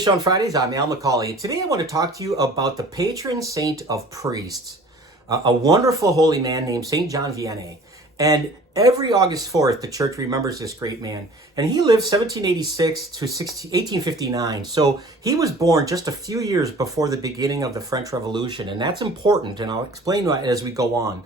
Fish on Fridays. I'm Al McCauley. Today I want to talk to you about the patron saint of priests, a wonderful holy man named St. John Vianney. And every August 4th, the church remembers this great man. And he lived 1786 to 1859. So he was born just a few years before the beginning of the French Revolution. And that's important, and I'll explain that as we go on.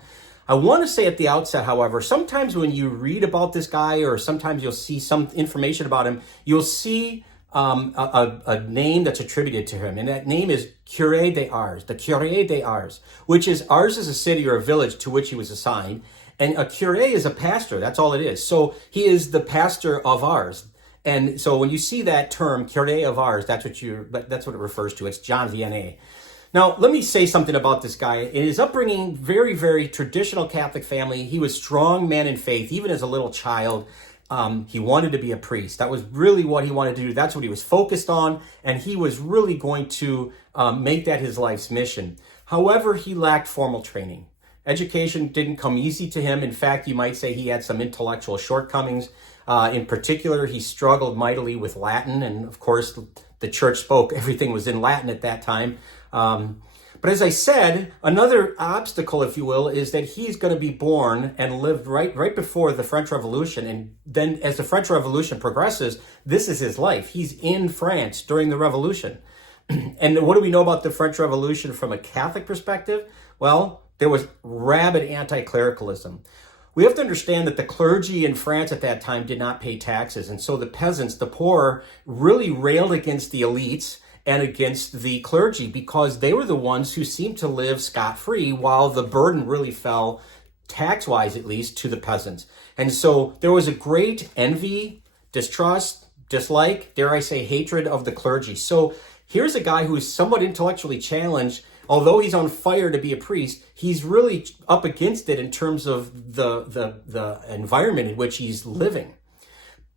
I want to say at the outset, however, sometimes when you read about this guy or sometimes you'll see some information about him, you'll see a name that's attributed to him. And that name is Curé des Ars, the Curé des Ars, which is, Ars is a city or a village to which he was assigned. And a curé is a pastor. That's all it is. So he is the pastor of Ars. And so when you see that term, Curé of Ars, that's what it refers to. It's John Vianney. Now, let me say something about this guy. In his upbringing, very, very traditional Catholic family. He was a strong man in faith, even as a little child. He wanted to be a priest. That was really what he wanted to do. That's what he was focused on. And he was really going to make that his life's mission. However, he lacked formal training. Education didn't come easy to him. In fact, you might say he had some intellectual shortcomings. In particular, he struggled mightily with Latin. And of course, the church spoke, everything was in Latin at that time. But as I said, another obstacle, if you will, is that he's going to be born and lived right before the French Revolution. And then as the French Revolution progresses, this is his life. He's in France during the Revolution. And what do we know about the French Revolution from a Catholic perspective? Well, there was rabid anti-clericalism. We have to understand that the clergy in France at that time did not pay taxes. And so the peasants, the poor, really railed against the elites and against the clergy because they were the ones who seemed to live scot-free while the burden really fell, tax-wise at least, to the peasants. And so there was a great envy, distrust, dislike, dare I say hatred of the clergy. So here's a guy who is somewhat intellectually challenged. Although he's on fire to be a priest, he's really up against it in terms of the environment in which he's living.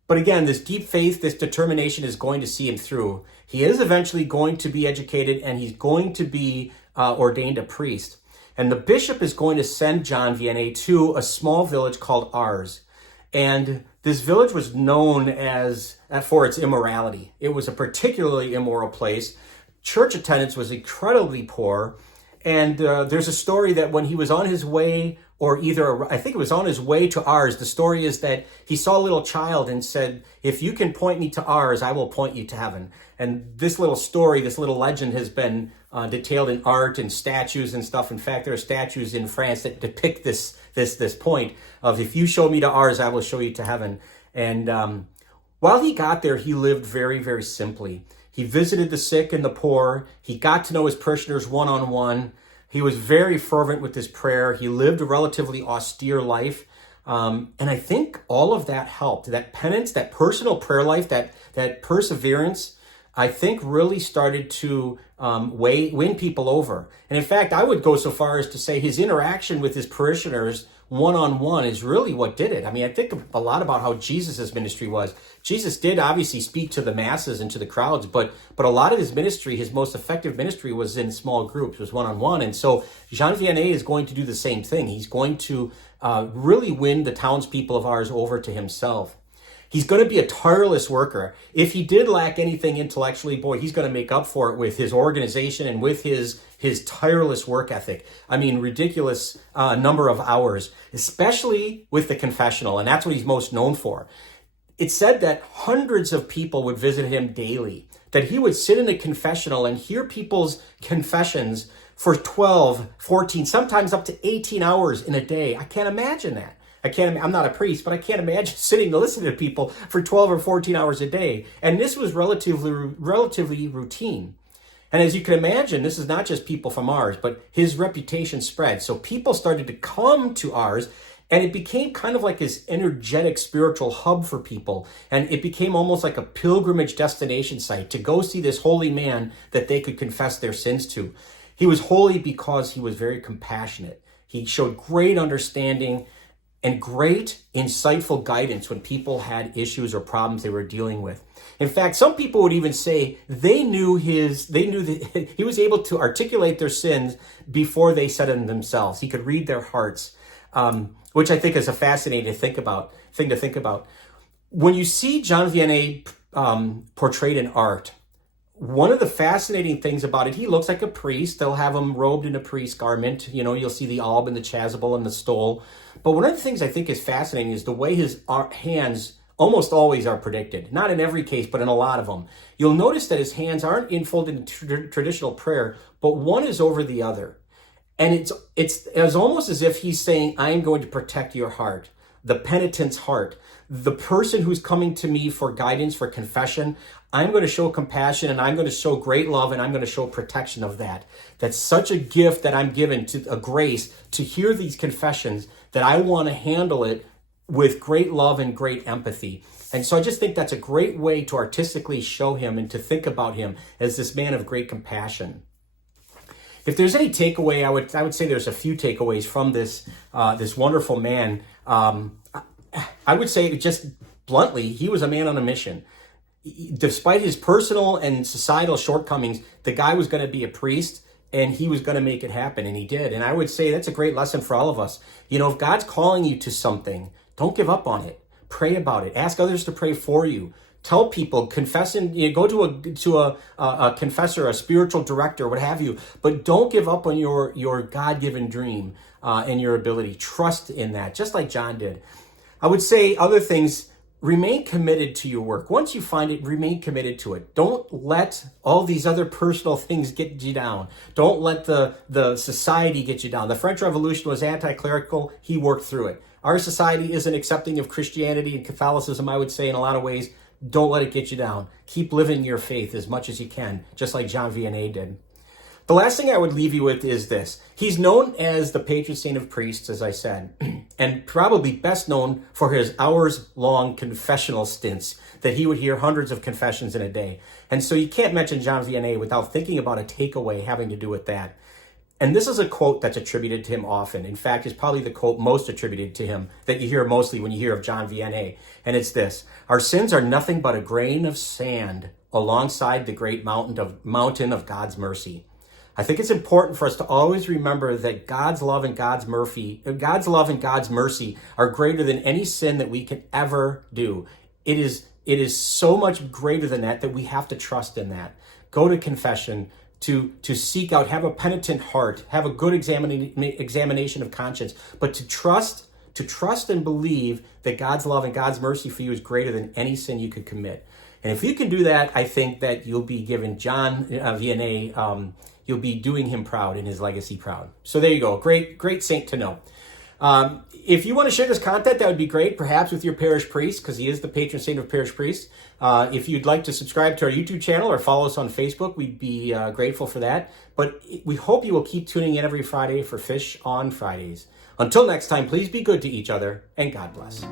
But again, this deep faith, this determination is going to see him through. He is eventually going to be educated and he's going to be ordained a priest. And the bishop is going to send John Vianney to a small village called Ars. And this village was known for its immorality. It was a particularly immoral place. Church attendance was incredibly poor. And there's a story that when he was on his way, I think it was on his way to Ars, the story is that he saw a little child and said, if you can point me to Ars, I will point you to heaven. And this little story, this little legend has been detailed in art and statues and stuff. In fact, there are statues in France that depict this point of, if you show me to Ars, I will show you to heaven. And while he got there, he lived very, very simply. He visited the sick and the poor. He got to know his parishioners one-on-one. He was very fervent with his prayer. He lived a relatively austere life. And I think all of that helped. That penance, that personal prayer life, that perseverance, I think really started to win people over. And in fact, I would go so far as to say his interaction with his parishioners one-on-one is really what did it. I mean, I think a lot about how Jesus' ministry was. Jesus did obviously speak to the masses and to the crowds, but a lot of his ministry, his most effective ministry was in small groups, was one-on-one. And so Jean Vianney is going to do the same thing. He's going to really win the townspeople of Ars over to himself. He's going to be a tireless worker. If he did lack anything intellectually, boy, he's going to make up for it with his organization and with his tireless work ethic. I mean, ridiculous number of hours, especially with the confessional, and that's what he's most known for. It's said that hundreds of people would visit him daily, that he would sit in the confessional and hear people's confessions for 12, 14, sometimes up to 18 hours in a day. I can't imagine that. I'm not a priest, but I can't imagine sitting to listen to people for 12 or 14 hours a day. And this was relatively routine. And as you can imagine, this is not just people from Ars, but his reputation spread. So people started to come to Ars, and it became kind of like his energetic spiritual hub for people. And it became almost like a pilgrimage destination site to go see this holy man that they could confess their sins to. He was holy because he was very compassionate. He showed great understanding and great insightful guidance when people had issues or problems they were dealing with. In fact, some people would even say they knew that he was able to articulate their sins before they said them themselves. He could read their hearts, which I think is a fascinating thing to think about. When you see John Vianney portrayed in art, one of the fascinating things about it, he looks like a priest. They'll have him robed in a priest's garment. You know, you'll see the alb and the chasuble and the stole. But one of the things I think is fascinating is the way his hands almost always are predicted. Not in every case, but in a lot of them. You'll notice that his hands aren't enfolded in traditional prayer, but one is over the other. And it's almost as if he's saying, I am going to protect your heart, the penitent's heart, the person who's coming to me for guidance, for confession. I'm going to show compassion and I'm going to show great love and I'm going to show protection of that. That's such a gift that I'm given, to a grace to hear these confessions, that I want to handle it with great love and great empathy. And so I just think that's a great way to artistically show him and to think about him as this man of great compassion. If there's any takeaway, I would say there's a few takeaways from this wonderful man. I would say just bluntly, he was a man on a mission. Despite his personal and societal shortcomings, the guy was going to be a priest and he was going to make it happen, and he did. And I would say that's a great lesson for all of us. You know, if God's calling you to something, don't give up on it. Pray about it. Ask others to pray for you. Tell people, confess, and go to a confessor, a spiritual director, what have you. But don't give up on your God-given dream and your ability. Trust in that, just like John did. I would say other things. Remain committed to your work. Once you find it, remain committed to it. Don't let all these other personal things get you down. Don't let the society get you down. The French Revolution was anti-clerical. He worked through it. Our society isn't accepting of Christianity and Catholicism, I would say, in a lot of ways. Don't let it get you down. Keep living your faith as much as you can, just like John Vianney did. The last thing I would leave you with is this. He's known as the patron saint of priests, as I said, and probably best known for his hours-long confessional stints, that he would hear hundreds of confessions in a day. And so you can't mention John Vianney without thinking about a takeaway having to do with that. And this is a quote that's attributed to him often. In fact, it's probably the quote most attributed to him that you hear mostly when you hear of John Vianney. And it's this: our sins are nothing but a grain of sand alongside the great mountain of God's mercy. I think it's important for us to always remember that God's love and God's mercy are greater than any sin that we can ever do. It is so much greater than that we have to trust in that. Go to confession, to seek out, have a penitent heart, have a good examination of conscience, but to trust and believe that God's love and God's mercy for you is greater than any sin you could commit. And if you can do that, I think that you'll be giving John Vianney, you'll be doing him proud and his legacy proud. So there you go. Great saint to know. If you want to share this content, that would be great, perhaps with your parish priest, because he is the patron saint of parish priests. If you'd like to subscribe to our YouTube channel or follow us on Facebook, we'd be grateful for that. But we hope you will keep tuning in every Friday for Fish on Fridays. Until next time, please be good to each other, and God bless.